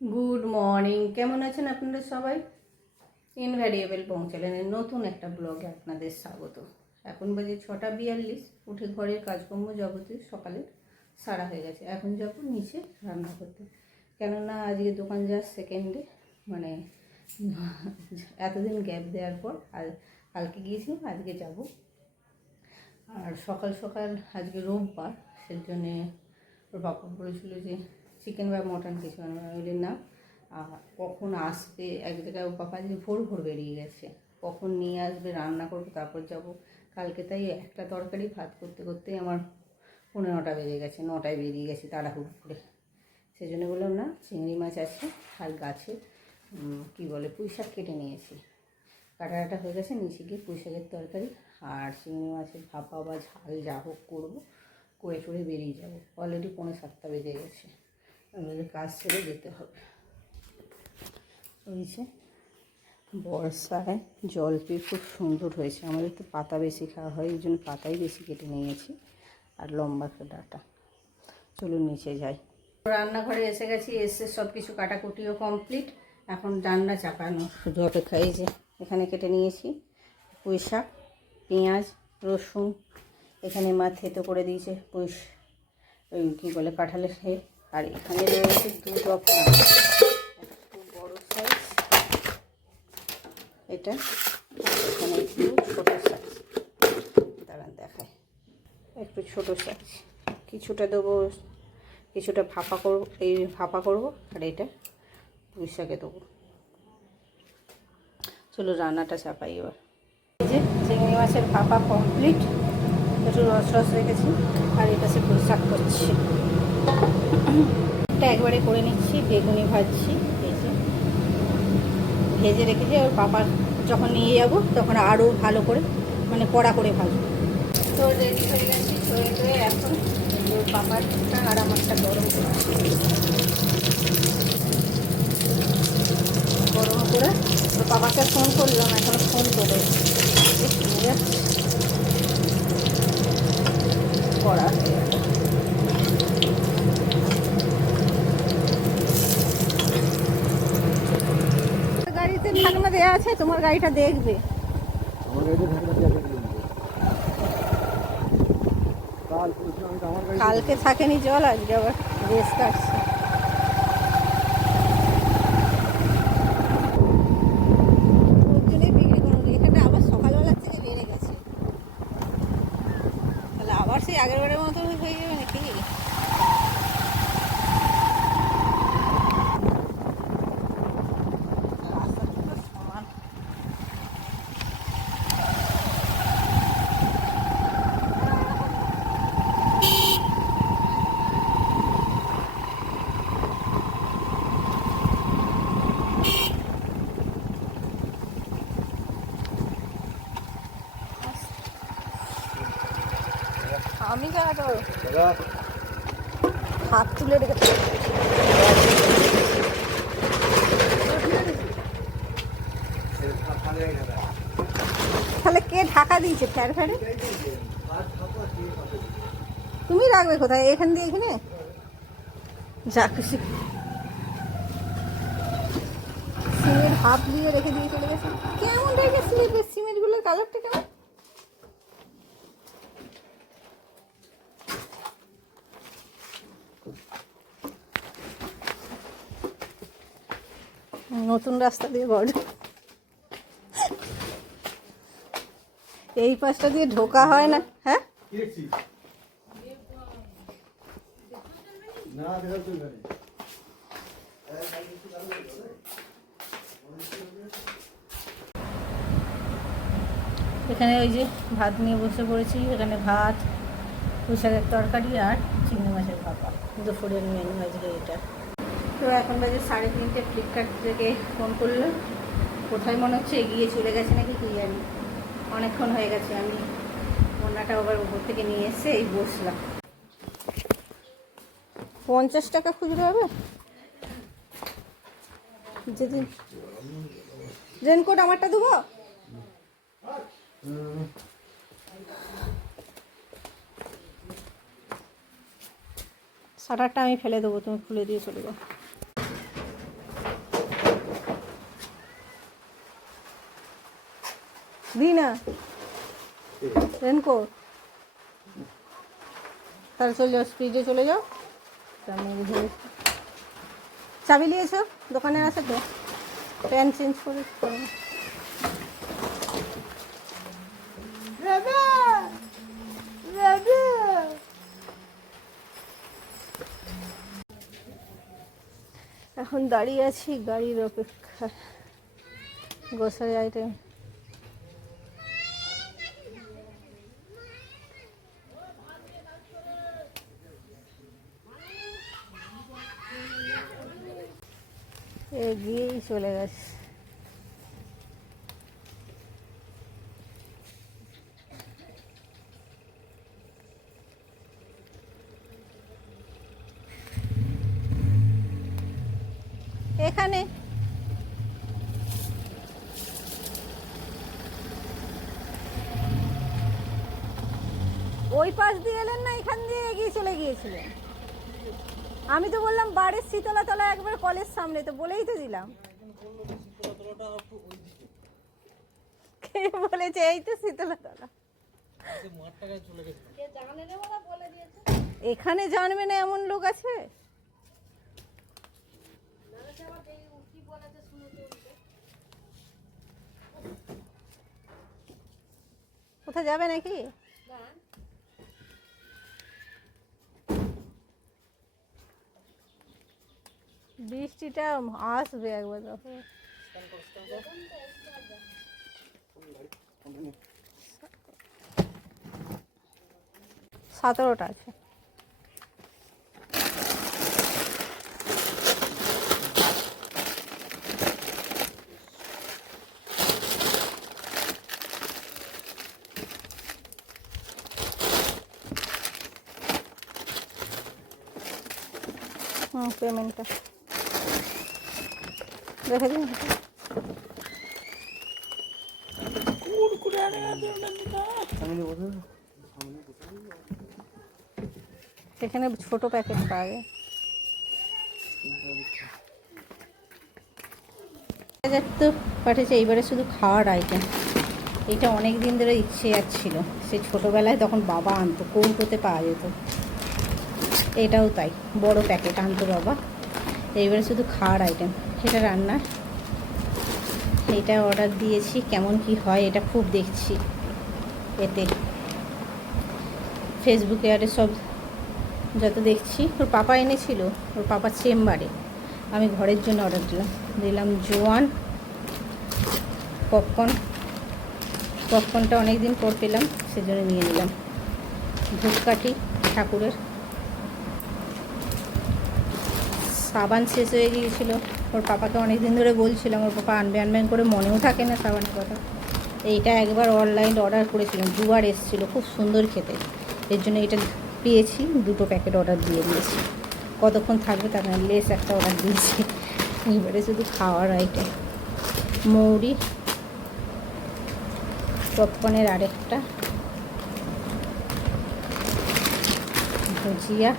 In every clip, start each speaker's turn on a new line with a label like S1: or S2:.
S1: Good morning কেমন আছেন আপনারা সবাই? ইনভ্যারিয়েবল পৌঁছালেনের নতুন একটা ব্লগে আপনাদের স্বাগত। এখন বাজে ছটা বিয়াল্লিশ। উঠে ঘরের কাজকর্ম যাবতীয় সকালে সারা হয়ে গেছে। এখন যাব নিচে রান্না করতে। কেননা আজকে দোকান যা সেকেন্ডে মানে এতদিন গ্যাপ দেওয়ার পর আর কালকে গিয়েছিলাম, আজকে যাব। আর সকাল সকাল আজকে রোববার, সেজন্যে ওর বাবা বলেছিল যে চিকেন বা মটন কিছু আনবে আমি বলি না। কখন আসবে? এক জায়গায় পাপা যে ভোর ভোর বেরিয়ে গেছে। কখন নিয়ে আসবে? রান্না করব, তারপর যাব। কালকে তাই একটা তরকারি, ভাত করতে করতেই আমার পনেরো নটা বেজে গেছে, নটায় বেরিয়ে গেছে তাড়াহুড়ো করে। সেই জন্য বললাম, না, চিংড়ি মাছ আছে, আর গাছে কী বলে, পুঁই শাক কেটে নিয়েছি। কাটা কাটা হয়ে গেছে, নিচে গিয়ে পুঁই শাকের তরকারি আর চিংড়ি মাছের ভাপা বা ঝাল যা হোক করব, করে টরে বেরিয়ে যাব। অলরেডি পনেরো সাতটা বেজে গেছে। আমাদের কাজ ছেড়ে যেতে হবে। ওই যে বর্ষায় জল পেয়ে খুব সুন্দর হয়েছে। আমাদের তো পাতা বেশি খাওয়া হয়, এই জন্য পাতাই বেশি কেটে নিয়েছি আর লম্বা ডাটা। চলুন নিচে যাই। রান্নাঘরে এসে গেছি, এসে সব কিছু কাটাকুটিও কমপ্লিট। এখন রান্না চাপানো। শুধু অপেক্ষা এই যে এখানে কেটে নিয়েছি পুঁই শাক, পেঁয়াজ, রসুন। এখানে মা থেতো করে দিয়েছে পুঁই, ওই কী বলে, কাঁঠালের আর এখানে রয়েছে দু রকম একটু বড় সাইজ এটা এখানে একটু ছোটো সাইজ দাঁড়ান দেখায় একটু ছোটো সাইজ কিছুটা দেবো, কিছুটা ভাপা করব, এই ভাপা করব, আর এটা পুঁই দেবো। চলো রান্নাটা চাপাই এবার। এই যে চিংড়ি মাছের ভাপা কমপ্লিট একটু রস রস রেখেছি, আর এটা সে পুঁই শাক করছি। এটা একবারে করে নিচ্ছি, বেগুনি ভাজছি যে ভেজে রেখেছি, আর পাপার যখন নিয়ে যাব, তখন আরও ভালো করে মানে কড়া করে ভাজবো। তো রেডি হয়ে গেছি ধরে ধরে এখন পাপারটা আর আমারটা গরম করছি গরম করে ওর বাবাকে ফোন করলাম, এখন ফোন করে করা ঢাকনা দেওয়া আছে তোমার গাড়িটা দেখবে। কালকে থাকেনি জল আজকে আবার রেস কাটছে লোকজনেই বিক্রি করে দিই। এখানটা আবার সকালবেলার থেকে বেড়ে গেছে তাহলে আবার সেই আগের বারের মতো হয়ে যাবে নাকি রাস্তাটা পুরো সমান আমি কেন তো
S2: দাদা
S1: হাত তুলে রেখেছি তাহলে কে ঢাকা দিয়েছে? ফ্যার ফ্যারে তুমি রাখবে কোথায়? এখান দিয়ে এখানে? যা খুশি। সিমের হাফ দিয়ে রেখে দিয়ে চলে গেছে। কেমন রেখে স্লিপের সিমেন্টগুলোর কালারটা কেমন? নতুন রাস্তা দিয়ে বড়। এই পাশটা দিয়ে ঢোকা হয় না হ্যাঁ? এখানে ওই যে ভাত নিয়ে বসে পড়েছি, এখানে ভাত পুঁশাকের তরকারি আর চিংড়ি মাছের ভাপা। দুপুরের মেনু আজকে এটা তো এখন বাজে সাড়ে তিনটে ফ্লিপকার্ট থেকে ফোন করল। কোথায় মনে হচ্ছে এগিয়ে চলে গেছে নাকি কি জানি। অনেকক্ষণ হয়ে গেছে, আমি ওনাটা আবার উপর থেকে নিয়ে এসে এই বসলাম। পঞ্চাশ টাকা খুচরো হবে? যদি রেনকোট আমারটা দেবো? শাটারটা আমি ফেলে দেবো, তুমি খুলে দিয়ে চলে যাও। দি না? রেনকোট। তাহলে চলে যাও স্পিডে চলে যাও। চাবি নিয়েছো? দোকানে আছে তো? প্যান্ট চেঞ্জ করে করে এখন দাঁড়িয়ে আছি গাড়ির অপেক্ষা গ্রোসারি আইটেম এগিয়েই চলে গেছে। এখানে ওই পাশ দিয়ে এলেন না? এখান দিয়ে এগিয়ে চলে গিয়েছিলেন। আমি তো বললাম বাড়ির শীতলা তলা একবার কলেজ সামনে, তো বলেই তো দিলাম। কে বলেছে এই তো শীতলা তলা এখানে জানবে না এমন লোক আছে? কোথায় যাবে নাকি? বৃষ্টিটা আসবে একবার তখন সতেরোটা আছে। পেমেন্টটা সেখানে ছোট প্যাকেট পাওয়া যায়। তো পাঠিয়েছে, এইবারে শুধু খাওয়ার আইটেম এটা অনেক দিন ধরে ইচ্ছে যাচ্ছিল। সে ছোটোবেলায় তখন বাবা আনতো কৌটোতে পাওয়া যেত। এটাও তাই, বড় প্যাকেট আনতো বাবা। এইবারে শুধু খাওয়ার আইটেম এটা রান্নার এটা অর্ডার দিয়েছি, কেমন কি হয় এটা খুব দেখছি এতে। ফেসবুকে আরে সব যত দেখছি, ওর পাপা এনেছিল, ওর পাপার চেম্বারে। আমি ঘরের জন্য অর্ডার দিলাম। দিলাম জোয়ান পপকর্ন পপকর্নটা অনেক দিন পর পেলাম, সেজন্য নিয়ে নিলাম। ধূপকাঠি, ঠাকুরের। সাবান শেষ হয়ে গিয়েছিল। ওর পাপাকে অনেক দিন ধরে বলছিলাম, ওর পাপা আনবে আনবেন করে মনেও থাকে না সাবানের কথা। এইটা একবার অনলাইন অর্ডার করেছিলাম, দুবার এসেছিল, খুব সুন্দর খেতে। এর জন্য এটা পেয়েছি, দুটো প্যাকেট অর্ডার দিয়ে দিয়েছি। কতক্ষণ থাকবে তার লেস একটা অর্ডার দিয়েছি। এবারে শুধু খাওয়ার আইটেম মৌরি পপকর্নের আরেকটা। ভুজিয়া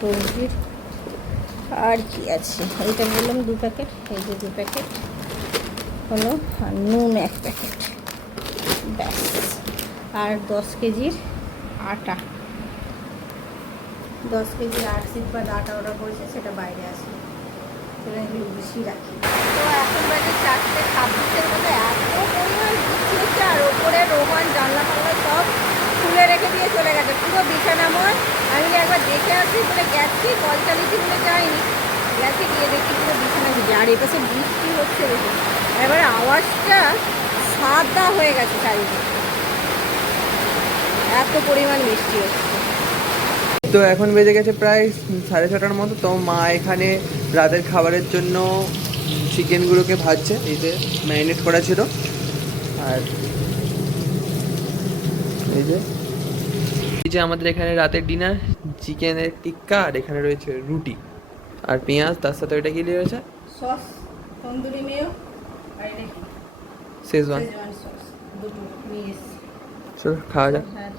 S1: তরজির আর কি আছে? এইটা বললাম দু প্যাকেট। এই যে দু প্যাকেট। হলো নুন এক প্যাকেট। ব্যাস। আর দশ কেজির আটা। দশ কেজির আট সিটপাত আটা অর্ডার করেছে সেটা বাইরে আসে সেটা একটু বেশি রাখি। তো এখন বাজে চারটে ছাব্বিশের মধ্যে এত পরিমাণ বৃষ্টি হচ্ছে আর ওপরে রোমান জানলা, ফানলা সব খুলে রেখে দিয়ে চলে গেছে। পুরো বিছানাময়। আমি একবার দেখে আসি, বলে গেছি, কল চালিয়েছি বলে যাইনি গেছি, গিয়ে দেখি পুরো বিছানা ভিজে। আর এপাশে বৃষ্টি হচ্ছে দেখুন। এবারে আওয়াজটা সাদা হয়ে গেছে চারিদিকে। এত পরিমাণ বৃষ্টি হচ্ছে।
S3: তো এখন বেজে গেছে প্রায় সাড়ে ছটার মতো। তো মা এখানে রাতের খাবারের জন্য চিকেনগুলোকে ভাজছে। এই যে ম্যারিনেট করা ছিল। আর এই যে এই যে আমাদের এখানে রাতের ডিনার চিকেনের টিক্কা আর এখানে রয়েছে রুটি। আর পেঁয়াজ তার সাথে ওইটা কি রয়েছে?
S1: সস তন্দুরি মেয়েও আর এটা কি?
S3: শেজওয়ান
S1: শেজওয়ান সস দুটো নিয়ে এসছি
S3: চলো খাওয়া যাক।
S1: হ্যাঁ।